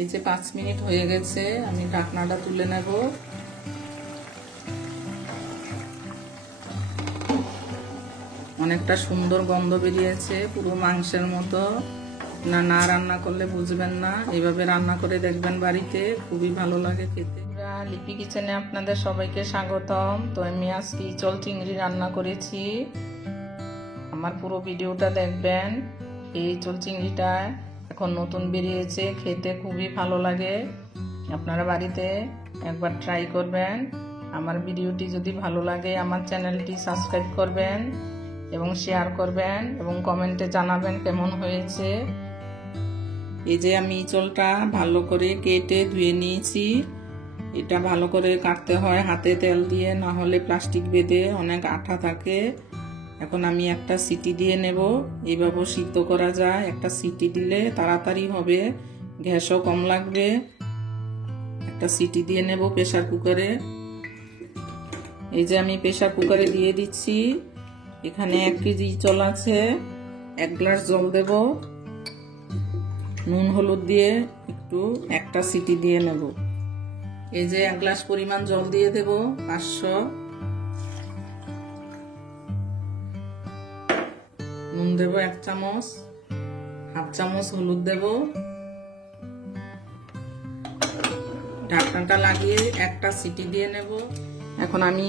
এই যে 5 মিনিট হয়ে গেছে, আমি ঢাকনাটা তুলে নেব। অনেকটা সুন্দর গন্ধ বেরিয়েছে, পুরো মাংসের মতো। না রান্না করলে বুঝবেন না, এইভাবে রান্না করে দেখবেন বাড়িতে, খুবই ভালো লাগে খেতে। লিপি কিচেনে আপনাদের সবাইকে স্বাগতম। তো আমি আজকে ইচল চিংড়ি রান্না করেছি, আমার পুরো ভিডিওটা দেখবেন। এই ইচল চিংড়িটা এখন নতুন বেরিয়েছে, খেতে খুবই ভালো লাগে। আপনারা বাড়িতে একবার ট্রাই করবেন। আমার ভিডিওটি যদি ভালো লাগে আমার চ্যানেলটি সাবস্ক্রাইব করবেন এবং শেয়ার করবেন এবং কমেন্টে জানাবেন কেমন হয়েছে। এই যে আমি ইচলটা ভালো করে কেটে ধুয়ে নিয়েছি। এটা ভালো করে কাটতে হয় হাতে তেল দিয়ে, না হলে প্লাস্টিক বেঁধে অনেক আঠা থাকে। এখন আমি একটা সিটি দিয়ে নেব। এইভাবে সিদ্ধ করা যায়, একটা সিটি দিলে তাড়াতাড়ি হবে, গ্যাসও কম লাগবে। একটা সিটি দিয়ে নেব প্রেসার কুকারে। এই যে আমি প্রেসার কুকারে দিয়ে দিচ্ছি। এখানে 1 কেজি ইচল আছে, 1 গ্লাস জল দেব, নুন হলুদ দিয়ে একটু একটা সিটি দিয়ে নেব। এই যে 1 গ্লাস পরিমাণ জল দিয়ে দেব, 500। নুন দেব 1 চামচ, হাফ চামচ হলুদ দেব। ঢাকনাটা লাগিয়ে একটা সিটি দিয়ে নেব। এখন আমি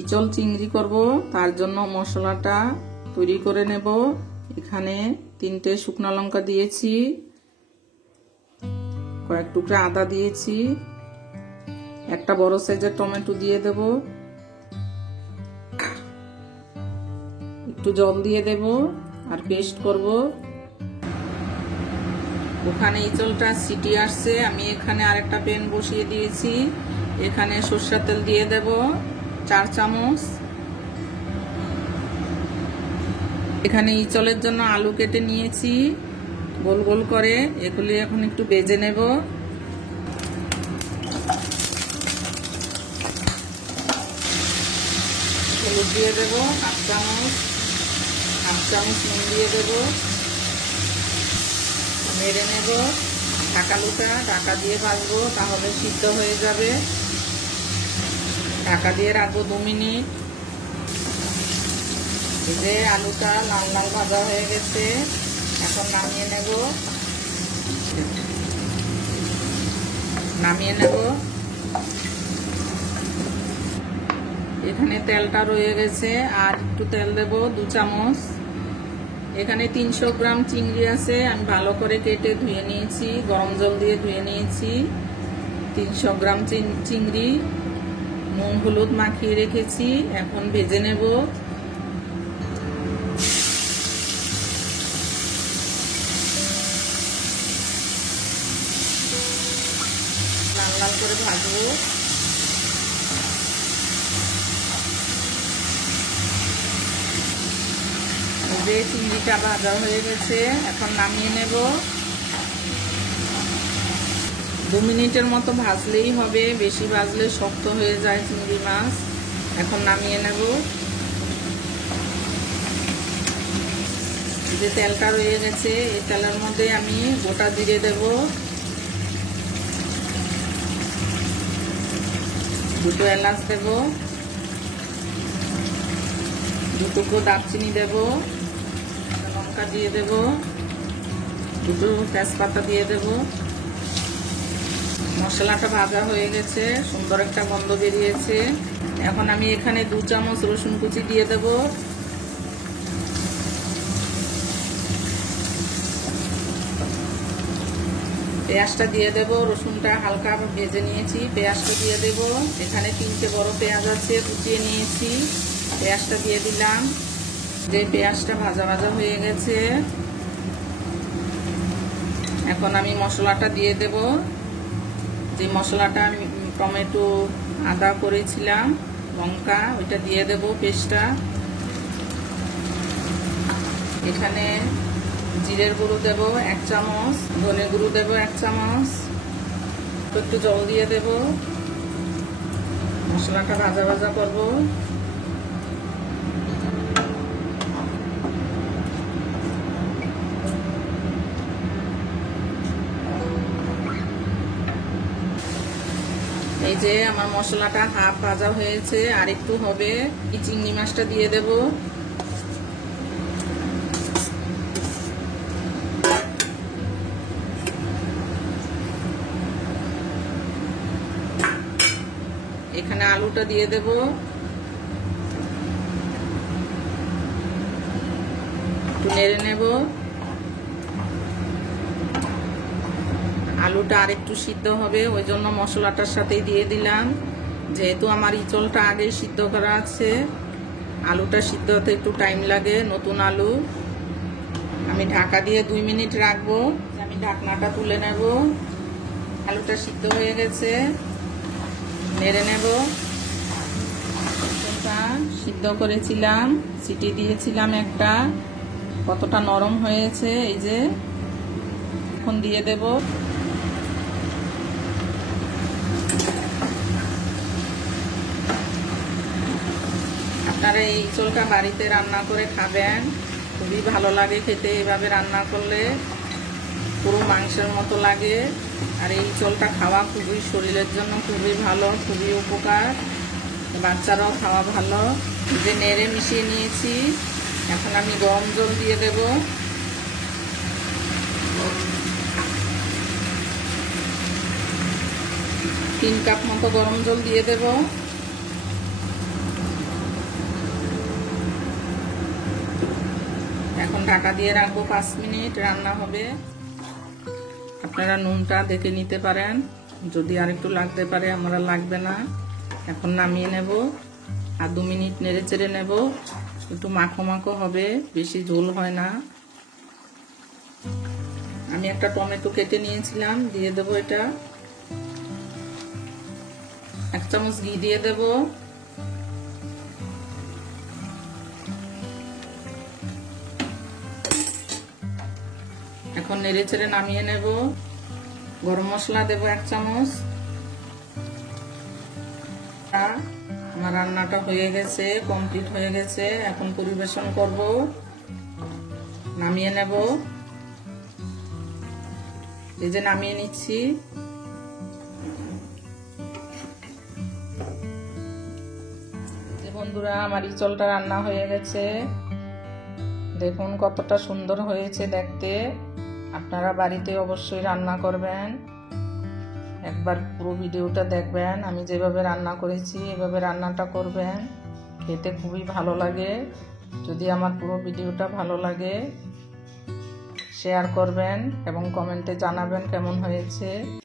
ইচল চিংড়ি করব, তার জন্য মশলাটা তৈরি করে নেব। এখানে 3টে শুকনো লঙ্কা দিয়েছি, কয়েক টুকরা আদা দিয়েছি, একটা বড় সাইজের টমেটো দিয়ে দেব, একটু জল দিয়ে দেব আর পেস্ট করব। ওখানে ইচলটা সিটি আসছে, আমি এখানে আরেকটা প্যান বসিয়ে দিয়েছি। এখানে সরষের তেল দিয়ে দেব 4 চামচ। এখানে ইচলের জন্য আলু কেটে নিয়েছি গোল গোল করে, এগুলি এখন একটু ভেজে নেব। হলুদ দিয়ে দেব 1 চামচ, হাফ চামচ নুন দিয়ে দেব, নেড়ে নেব। আলুটা ঢাকা দিয়ে ভাজবো, তাহলে সিদ্ধ হয়ে যাবে। ঢাকা দিয়ে রাখবো 2 মিনিট। এই যে আলুটা লাল লাল ভাজা হয়ে গেছে, এখন নামিয়ে নেব। এখানে তেলটা রয়ে গেছে, আর একটু তেল দেব 2 চামচ। এখানে 300 গ্রাম চিংড়ি আছে, আমি ভালো করে কেটে ধুয়ে নিয়েছি, গরম জল দিয়ে ধুয়ে নিয়েছি। 300 গ্রাম চিংড়ি নুন হলুদ মাখিয়ে রেখেছি, এখন ভেজে নেব। লাল লাল করে ভাজবো। যে চিংড়িটা ভাজা হয়ে গেছে, এখন নামিয়ে নেব। 2 মিনিটের মতো ভাজলেই হবে, বেশি ভাজলে শক্ত হয়ে যায় চিংড়ি মাছ। এখন নামিয়ে নেব। যে তেলটা রয়ে গেছে, এই তেলের মধ্যে আমি গোটা জিরে দেব, 2 এলাচ দেব, 2 টুকরো দারচিনি দেব, লঙ্কা দিয়ে দেব, 2 তেজপাতা দিয়ে দেব। মশলাটা ভাজা হয়ে গেছে, সুন্দর একটা গন্ধ বেরিয়েছে। এখন আমি এখানে 2 চামচ রসুন কুচি দিয়ে দেব। পেঁয়াজটা দিয়ে দেব, রসুনটা হালকা ভেজে নিয়েছি, পেঁয়াজটা দিয়ে দেব। এখানে 3টে বড় পেঁয়াজ আছে, কুচিয়ে নিয়েছি, পেঁয়াজটা দিয়ে দিলাম। যে পেঁয়াজটা ভাজা ভাজা হয়ে গেছে, এখন আমি মশলাটা দিয়ে দেব। যে মশলাটা আমি টমেটো আদা করেছিলাম, লঙ্কা, ওইটা দিয়ে দেব পেস্টটা। এখানে জিরের গুঁড়ো দেব 1 চামচ, ধনে গুঁড়ো দেব 1 চামচ, একটু জল দিয়ে দেব। মশলাটা ভাজা ভাজা করব। এই যে আমার মশলাটা হাফ ভাজা হয়েছে, আর একটু হবে। এই চিংড়ি মাছটা দিয়ে দেব। এখানে আলুটা দিয়ে দেব। একটু নেড়ে নেব। আলুটা আর একটু সিদ্ধ হবে, ওই জন্য মশলাটার সাথেই দিয়ে দিলাম। যেহেতু আমার ইঁচড়টা আগেই সিদ্ধ করা আছে, আলুটা সিদ্ধ হতে একটু টাইম লাগে। নতুন আলু। আমি ঢাকা দিয়ে 2 মিনিট রাখবো। আমি ঢাকনাটা তুলে নেব। আলুটা সিদ্ধ হয়ে গেছে, নেড়ে নেব। সিদ্ধ করেছিলাম, সিটি দিয়েছিলাম একটা, কতটা নরম হয়েছে। এই যে এখন দিয়ে দেব। আপনারা এই ইঁচড়টা বাড়িতে রান্না করে খাবেন, খুবই ভালো লাগে খেতে। এইভাবে রান্না করলে পুরো মাংসের মতো লাগে। আর এই ইঁচড়টা খাওয়া খুবই শরীরের জন্য খুবই ভালো, খুবই উপকার। বাচ্চারাও খাওয়া ভালো। যে নেড়ে মিশিয়ে নিয়েছি, এখন আমি গরম জল দিয়ে দেব। তিন কাপ মতো গরম জল দিয়ে দেব। এখন ঢাকা দিয়ে রাখবো, 5 মিনিট রান্না হবে। আপনারা নুনটা দেখে নিতে পারেন, যদি আর একটু লাগতে পারে, আমরা লাগবে না। এখন নামিয়ে নেব, আর 2 মিনিট নেড়ে চেড়ে নেব। একটু মাখো মাখো হবে, বেশি ঝোল হয় না। আমি একটা টমেটো কেটে নিয়েছিলাম, দিয়ে দেবো এটা। 1 চামচ ঘি দিয়ে দেব। এখন নেড়ে চেড়ে নামিয়ে নেব। গরম মশলা দেব 1 চামচ। আমার রান্নাটা হয়ে গেছে, কমপ্লিট হয়ে গেছে। এখন পরিবেশন করব, নামিয়ে নেব। এই যে নামিয়ে নিচ্ছি। বন্ধুরা, আমার ইঁচড়টা রান্না হয়ে গেছে। দেখুন কতটা সুন্দর হয়েছে দেখতে। আপনারা বাড়িতে অবশ্যই রান্না করবেন। একবার পুরো ভিডিওটা দেখবেন, আমি যেভাবে রান্না করেছি এভাবে রান্নাটা করবেন। খেতে খুবই ভালো লাগে। যদি আমার পুরো ভিডিওটা ভালো লাগে, শেয়ার করবেন এবং কমেন্টে জানাবেন কেমন হয়েছে।